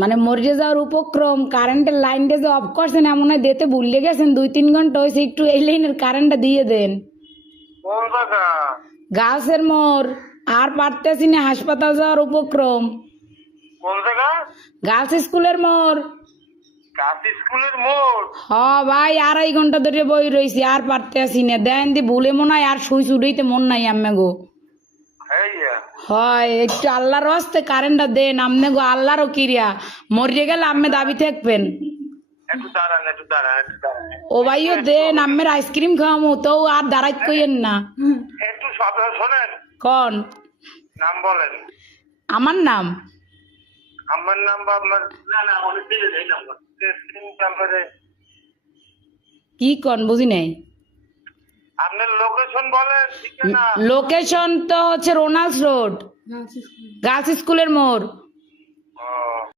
মানে মরে যাওয়ার উপক্রম, কারেন্টের লাইনটা যে অফ করছেন এমন হয় দিতে ভুলে গেছেন, 2-3 ঘন্টা হয়েছে, একটু এই লাইনের কারেন্টটা দিয়ে দেন। কোন জায়গা? গাছের মোড়, আর পারতেছি না, হাসপাতাল যাওয়ার উপক্রম। কোন জায়গা? গার্লস স্কুলের মোড়। কাশি স্কুলের মোড়। হ ভাই, 2.5 ঘন্টা ধরে বই রয়েছি, আর পারতেছি না। দেন দি ভুলে মনে হয় আর সুই চুড়াইতে মন নাই আম্মে গো। হ্যাঁ, হয় একটু আল্লাহর হস্তে কারেন্টটা দেন আমনে গো, আল্লাহরও কিরিয়া। মরিয়ে গেলে আম্মে দাবি থাকবেন। একটু দাঁড়ান, একটু দাঁড়ান, একটু দাঁড়ান। ও ভাইও দেন, আম্মের আইসক্রিম খাওয়ামো তো আর দাঁড়াইত কইেন না। একটু কথা শোনেন। কন নাম বলেন। আমার নাম? আমার নাম বা আপনার? না না, অনেক দিলে এই নাম্বার নাম্বারে। কি কন বুঝি নাই। আপনার লোকেশন বলেন, ঠিকানা। লোকেশন তো হচ্ছে রোনাল্ডস রোড, গার্লস স্কুলের মোড়।